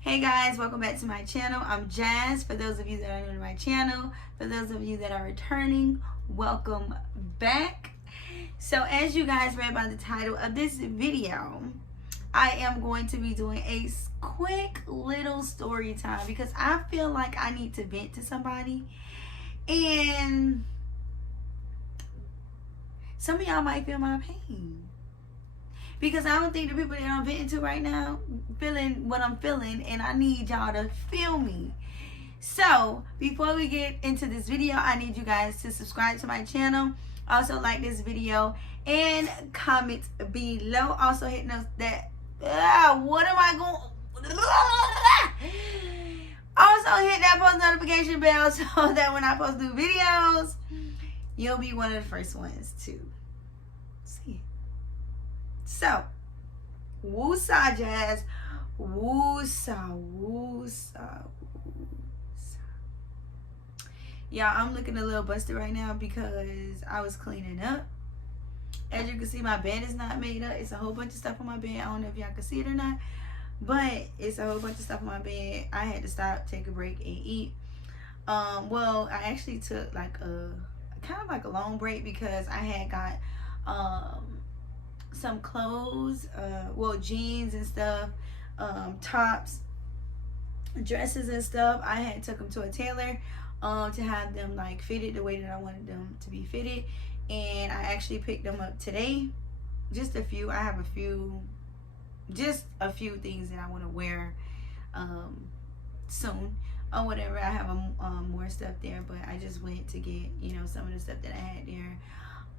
Hey guys, welcome back to my channel. I'm Jazz. For those of you that are new to my channel, for those of you that are returning, welcome back. So as you guys read by the title of this video, I am going to be doing a quick little story time because I feel like I need to vent to somebody. And some of y'all might feel my pain. Because I don't think the people that I'm venting to right now feeling what I'm feeling, and I need y'all to feel me. So before we get into this video, I need you guys to subscribe to my channel. Also like this video and comment below. Also hit that. What am I going? Also hit that post notification bell so that when I post new videos, you'll be one of the first ones to see it. So, woosah, Jazz. Woosah, woosah, woosah. Y'all, I'm looking a little busted right now because I was cleaning up. As you can see, my bed is not made up. It's a whole bunch of stuff on my bed. I don't know if y'all can see it or not, but it's a whole bunch of stuff on my bed. I had to stop, take a break, and eat. Well, I actually took like a kind of like a long break because I had got some clothes, well, jeans and stuff, tops, dresses and stuff. I had took them to a tailor to have them like fitted the way that I wanted them to be fitted, and I actually picked them up today. Just a few. I have just a few things that I want to wear soon or whatever. I have more stuff there, but I just went to get, you know, some of the stuff that I had there.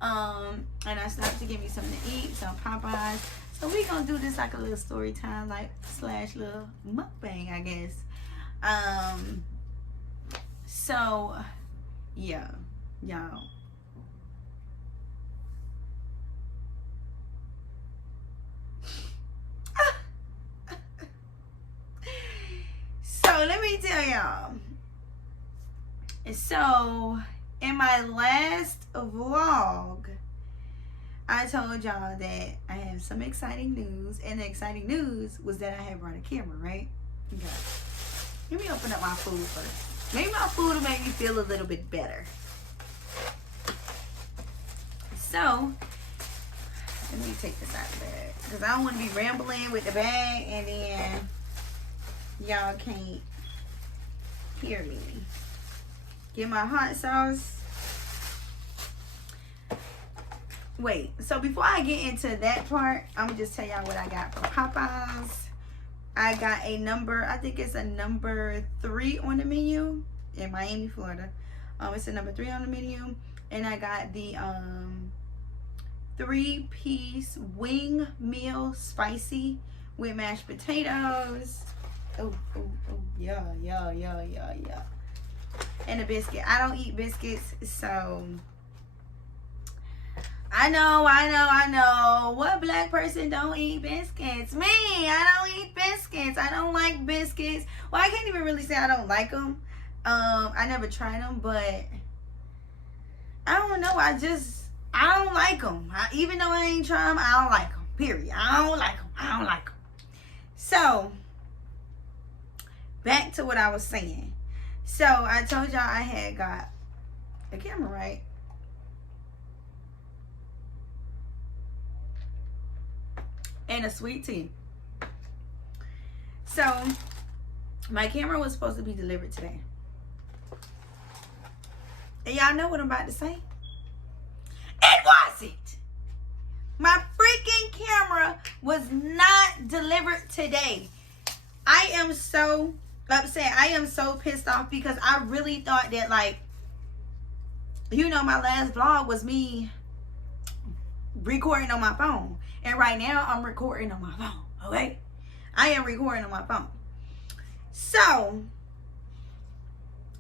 And I stopped to get me something to eat, some Popeyes. So we gonna do this like a little story time, like / little mukbang, I guess. So yeah, y'all. So let me tell y'all. So in my last vlog, I told y'all that I have some exciting news, and the exciting news was that I had brought a camera, right? Okay. Let me open up my food first. Maybe my food will make me feel a little bit better. So, let me take this out of the bag because I don't want to be rambling with the bag and then y'all can't hear me. Get my hot sauce. Wait, so before I get into that part, I'm gonna just tell y'all what I got from Popeyes. I got a number, I think it's a number 3 on the menu in Miami, Florida. It's a number 3 on the menu, and I got the 3-piece wing meal, spicy with mashed potatoes. Oh, yeah. And a biscuit. I don't eat biscuits, so I know. What black person don't eat biscuits? Me, I don't eat biscuits. I don't like biscuits. Well, I can't even really say I don't like them. I never tried them, but I don't know. I don't like them. Even though I ain't tried them, I don't like them. Period. I don't like them. So, back to what I was saying. So, I told y'all I had got a camera, right? And a sweet tea. So, my camera was supposed to be delivered today. And y'all know what I'm about to say? It wasn't! My freaking camera was not delivered today. I am so upset. I am so pissed off because I really thought that, like, you know, my last vlog was me recording on my phone. And right now, I'm recording on my phone, okay? I am recording on my phone. So,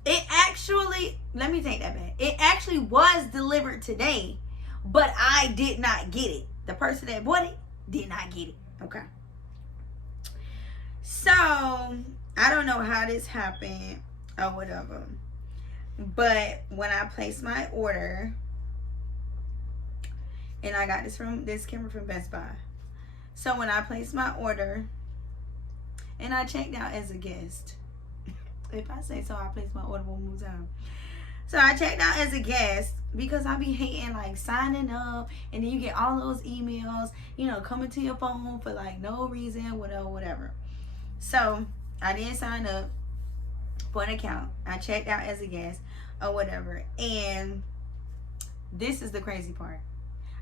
it actually, let me take that back. It actually was delivered today, but I did not get it. The person that bought it did not get it, okay? So, I don't know how this happened or whatever. But when I placed my order, and I got this camera from Best Buy. So when I placed my order, and I checked out as a guest. If I say so, I placed my order one more time. So I checked out as a guest because I be hating like signing up and then you get all those emails, you know, coming to your phone for like no reason, whatever. So I didn't sign up for an account. I checked out as a guest or whatever. And this is the crazy part.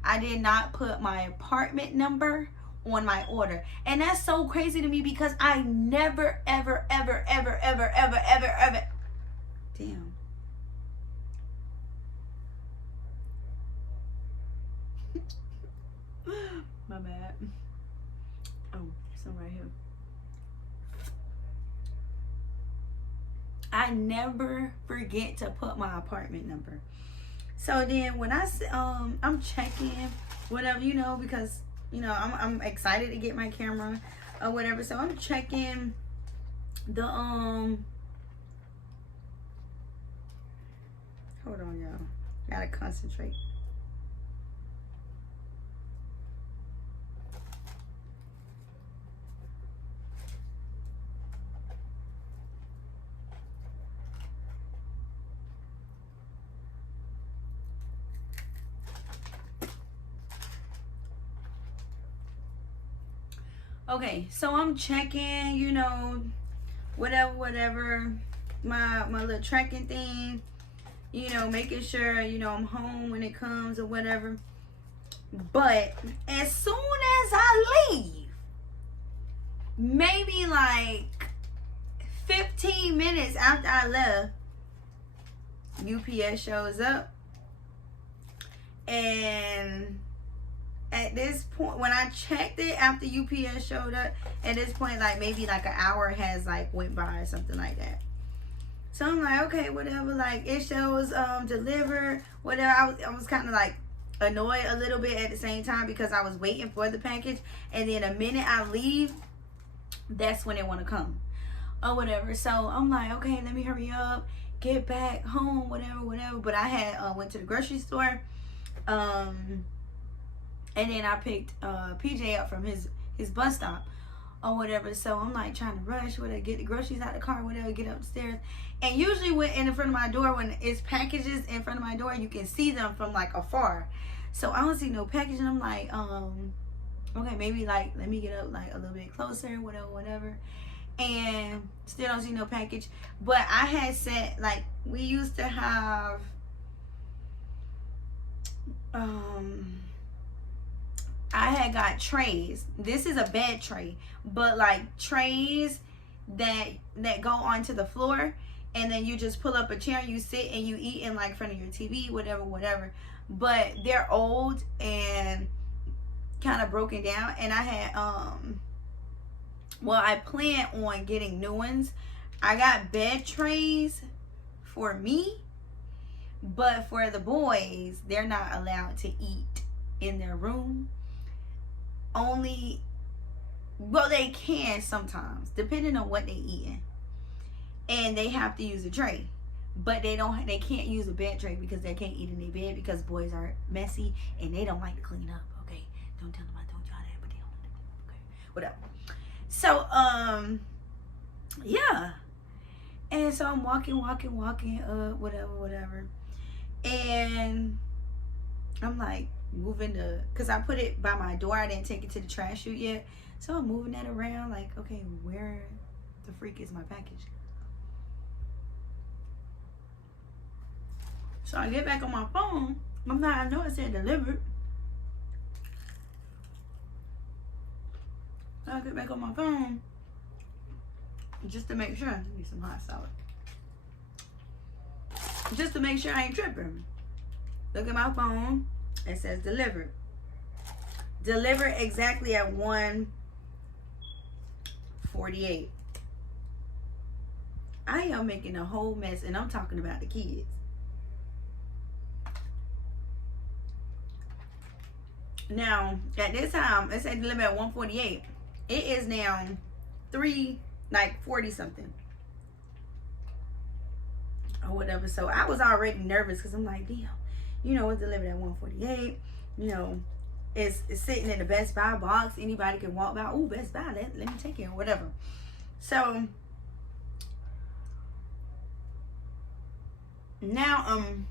I did not put my apartment number on my order. And that's so crazy to me because I never, ever, damn. My bad. Oh, some right here. I never forget to put my apartment number. So then when I'm checking whatever, you know, because you know I'm excited to get my camera or whatever. So I'm checking the hold on, y'all. Gotta concentrate. Okay, so I'm checking, you know, whatever, my little tracking thing, you know, making sure, you know, I'm home when it comes or whatever. But as soon as I leave, maybe like 15 minutes after I left, UPS shows up. And at this point, when I checked it after UPS showed up, at this point, like maybe like an hour has like went by or something like that. So I'm like, okay, whatever. Like it shows delivered, whatever. I was kind of like annoyed a little bit at the same time because I was waiting for the package, and then a minute I leave, that's when they want to come or whatever. So I'm like, okay, let me hurry up, get back home, whatever. But I had went to the grocery store. And then I picked PJ up from his bus stop or whatever. So I'm like trying to rush, whatever, get the groceries out of the car, whatever, get upstairs. And usually when in front of my door, when it's packages in front of my door, you can see them from like afar. So I don't see no package, and I'm like, okay, maybe like let me get up like a little bit closer, whatever. And still don't see no package. But I had said, like, we used to have I had got trays. This is a bed tray, but like trays that go onto the floor, and then you just pull up a chair, you sit and you eat in like front of your TV, whatever. But they're old and kind of broken down, and I had I plan on getting new ones. I got bed trays for me, but for the boys, they're not allowed to eat in their room. Only, well, they can sometimes, depending on what they eating, and they have to use a tray. But they can't use a bed tray because they can't eat in their bed because boys are messy and they don't like to clean up. Okay, don't tell them I told y'all that, but they don't like to. Okay, whatever. So yeah, and so I'm walking whatever, and I'm like moving because I put it by my door. I didn't take it to the trash chute yet, so I'm moving that around like, okay, where the freak is my package? So I get back on my phone. I know it said delivered. So I get back on my phone just to make sure. I need some hot salad. Just to make sure I ain't tripping. Look at my phone. It says delivered. Delivered exactly at 1:48. I am making a whole mess, and I'm talking about the kids. Now, at this time, it said delivered at 1:48. It is now 3:40 something. Or whatever. So I was already nervous because I'm like, damn, you know, it's delivered at 1:48. You know, is sitting in the Best Buy box. Anybody can walk by. Oh, Best Buy, let me take it or whatever. So now I'm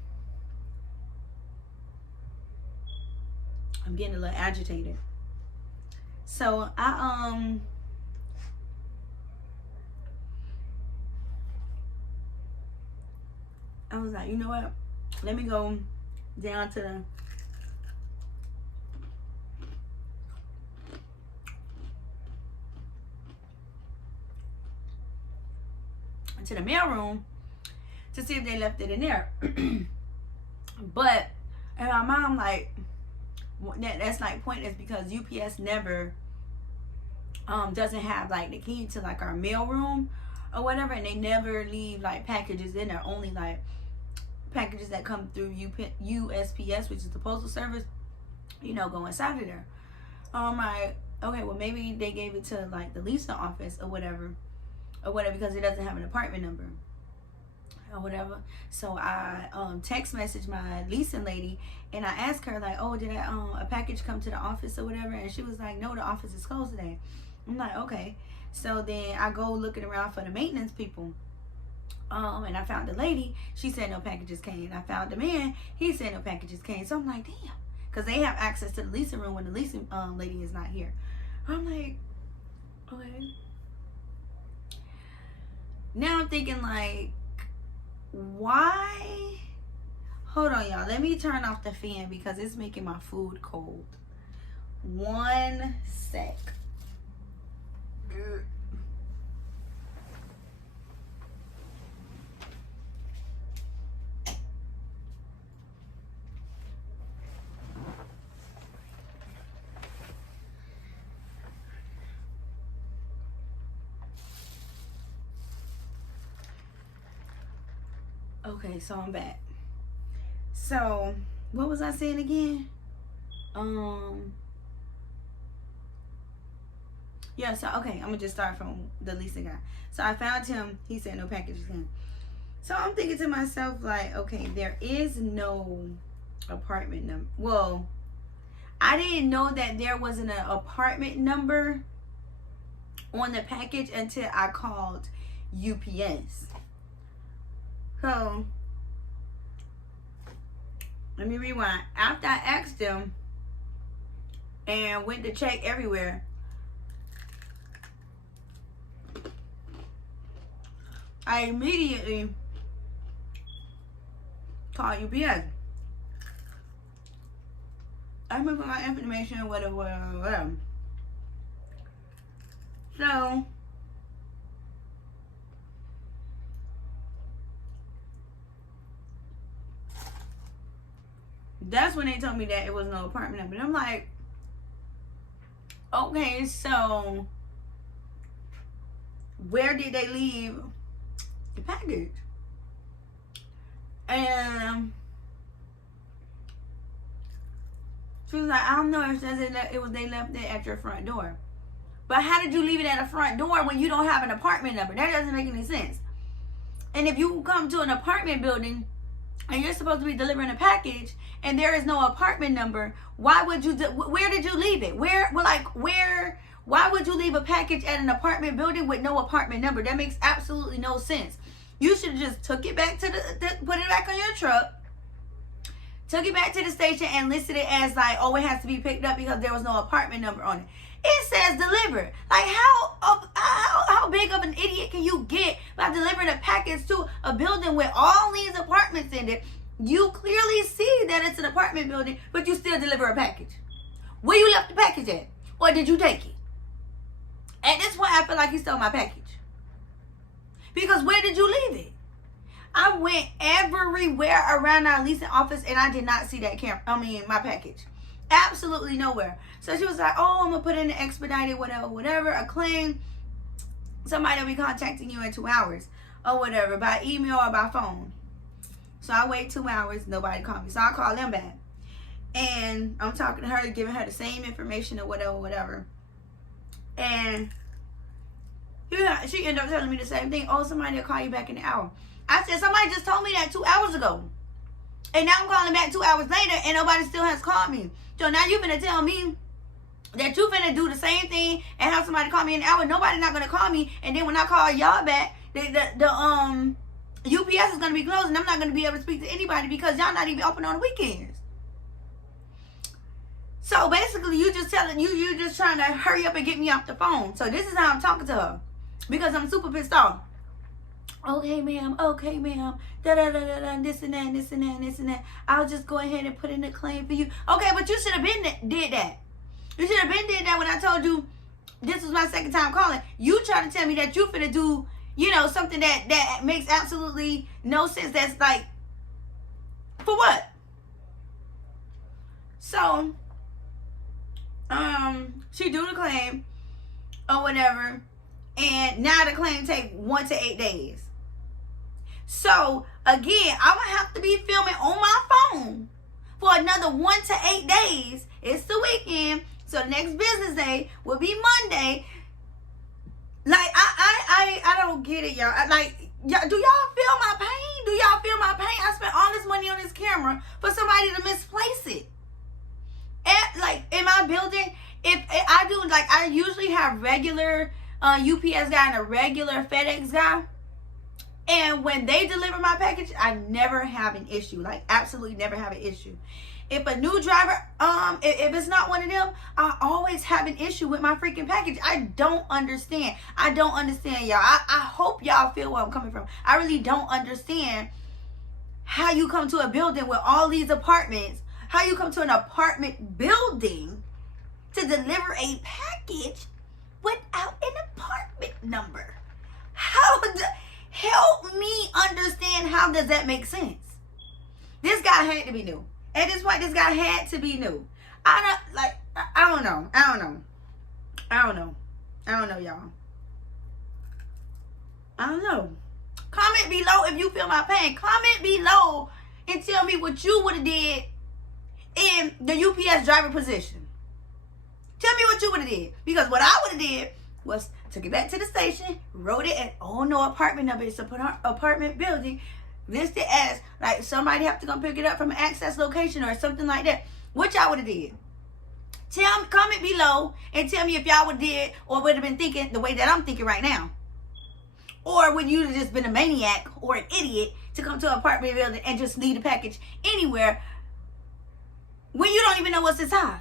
getting a little agitated. So I was like, you know what? Let me go down to the mailroom to see if they left it in there. But and my mom like that's like pointless because UPS never doesn't have like the key to like our mail room or whatever, and they never leave like packages in there. Only like packages that come through USPS, which is the postal service, you know, go inside of there. Like, okay, well maybe they gave it to like the leasing office or whatever because it doesn't have an apartment number or whatever. So I text messaged my leasing lady and I asked her like, oh, did a package come to the office or whatever? And she was like, no, the office is closed today. I'm like, okay. So then I go looking around for the maintenance people. And I found the lady. She said no packages came. I found the man. He said no packages came. So I'm like, damn. Because they have access to the leasing room when the leasing lady is not here. I'm like, okay. Now I'm thinking like, why? Hold on, y'all. Let me turn off the fan because it's making my food cold. 1 sec. Okay, so I'm back. So, what was I saying again? Yeah, so, okay, I'm going to just start from the leasing guy. So, I found him. He said no packages came. So, I'm thinking to myself, like, okay, there is no apartment number. Well, I didn't know that there wasn't an apartment number on the package until I called UPS. So, let me rewind. After I asked them and went to check everywhere, I immediately called UPS. I remember my information, whatever. So, that's when they told me that it was no apartment number. And I'm like, okay, so where did they leave the package? And she was like, I don't know. It says they left it at your front door. But how did you leave it at a front door when you don't have an apartment number? That doesn't make any sense. And if you come to an apartment building and you're supposed to be delivering a package and there is no apartment number, why would you where did you leave it? Why would you leave a package at an apartment building with no apartment number? That makes absolutely no sense. You should have just took it back to put it back on your truck, took it back to the station and listed it as like, oh, it has to be picked up because there was no apartment number on it. It says delivered. Like how big of an idiot can you get by delivering a package to a building with all these apartments in it? You clearly see that it's an apartment building, but you still deliver a package. Where you left the package at? Or did you take it? At this point, I feel like you stole my package. Because where did you leave it? I went everywhere around our leasing office and I did not see that my package. Absolutely nowhere. So she was like, oh, I'm going to put in an expedited whatever, a claim. Somebody will be contacting you in 2 hours or whatever, by email or by phone. So I wait 2 hours, nobody called me. So I call them back. And I'm talking to her, giving her the same information or whatever. And she ended up telling me the same thing. Oh, somebody will call you back in an hour. I said, somebody just told me that 2 hours ago. And now I'm calling back 2 hours later and nobody still has called me. So now you finna tell me that you finna do the same thing and have somebody call me in an hour. Nobody not gonna call me, and then when I call y'all back, the UPS is gonna be closed, and I'm not gonna be able to speak to anybody because y'all not even open on the weekends. So basically, you just trying to hurry up and get me off the phone. So this is how I'm talking to her because I'm super pissed off. Okay, ma'am. Okay, ma'am. Da da da da da. This and that. This and that. This and that. I'll just go ahead and put in a claim for you. Okay, but you should have been did that. You should have been did that when I told you this was my second time calling. You trying to tell me that you finna do, something that makes absolutely no sense. That's like, for what? So, she do the claim or whatever, and now the claim take 1 to 8 days. So again, I'm gonna have to be filming on my phone for another 1 to 8 days. It's the weekend, so the next business day will be Monday. Like I don't get it, y'all. Do y'all feel my pain? Do y'all feel my pain? I spent all this money on this camera for somebody to misplace it. In my building, I usually have regular UPS guy and a regular FedEx guy. And when they deliver my package, I never have an issue. Like, absolutely never have an issue. If a new driver, if it's not one of them, I always have an issue with my freaking package. I don't understand. I don't understand, y'all. I hope y'all feel where I'm coming from. I really don't understand how you come to a building with all these apartments, how you come to an apartment building to deliver a package without an apartment number. Help me understand, how does that make sense? This guy had to be new. At this point, this guy had to be new. I don't know, y'all. I don't know. Comment below if you feel my pain. Comment below and tell me what you would have did in the UPS driver position. Tell me what you would have did. Because what I would have did was took it back to the station, wrote it at, no apartment number. It's an apartment building. Listed as, like, somebody have to come pick it up from an access location or something like that. What y'all would have did? Comment below and tell me if y'all would did or would have been thinking the way that I'm thinking right now. Or would you have just been a maniac or an idiot to come to an apartment building and just leave the package anywhere when you don't even know what's inside?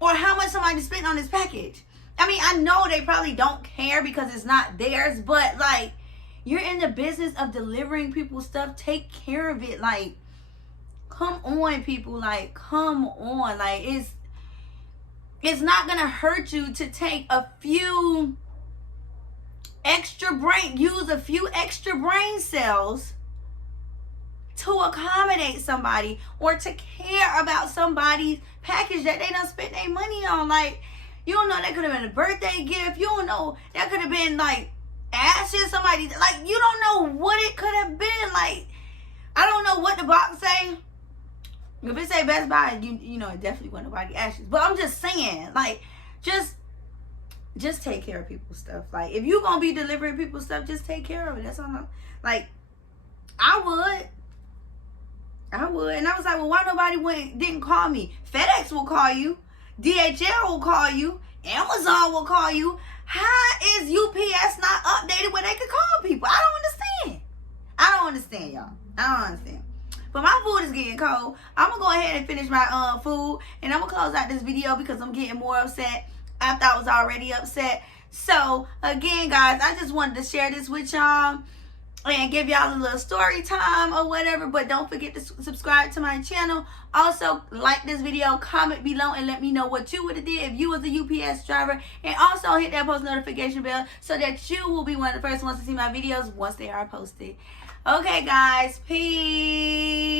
Or how much somebody spent on this package? I mean, I know they probably don't care because it's not theirs, but like, you're in the business of delivering people stuff. Take care of it. Like, come on, people. Like, come on. Like, it's not gonna hurt you to take a few extra use a few extra brain cells to accommodate somebody or to care about somebody's package that they done spent their money on. Like, you don't know, that could have been a birthday gift. You don't know, that could have been like ashes, somebody, like, you don't know what it could have been. Like, I don't know what the box say. If it say Best Buy, you know it definitely wasn't nobody ashes. But I'm just saying, like, just take care of people's stuff. Like, if you gonna be delivering people's stuff, just take care of it. That's all I'm, like, I would. And I was like, well, why nobody didn't call me? FedEx will call you. DHL will call you. Amazon will call you. How is UPS not updated where they could call people? I don't understand, y'all. I don't understand. But my food is getting cold. I'm going to go ahead and finish my food. And I'm going to close out this video because I'm getting more upset after I was already upset. So, again, guys, I just wanted to share this with y'all and give y'all a little story time or whatever. But don't forget to subscribe to my channel. Also, like this video, comment below, and let me know what you would have did if you was a UPS driver. And also hit that post notification bell so that you will be one of the first ones to see my videos once they are posted. Okay, guys. Peace.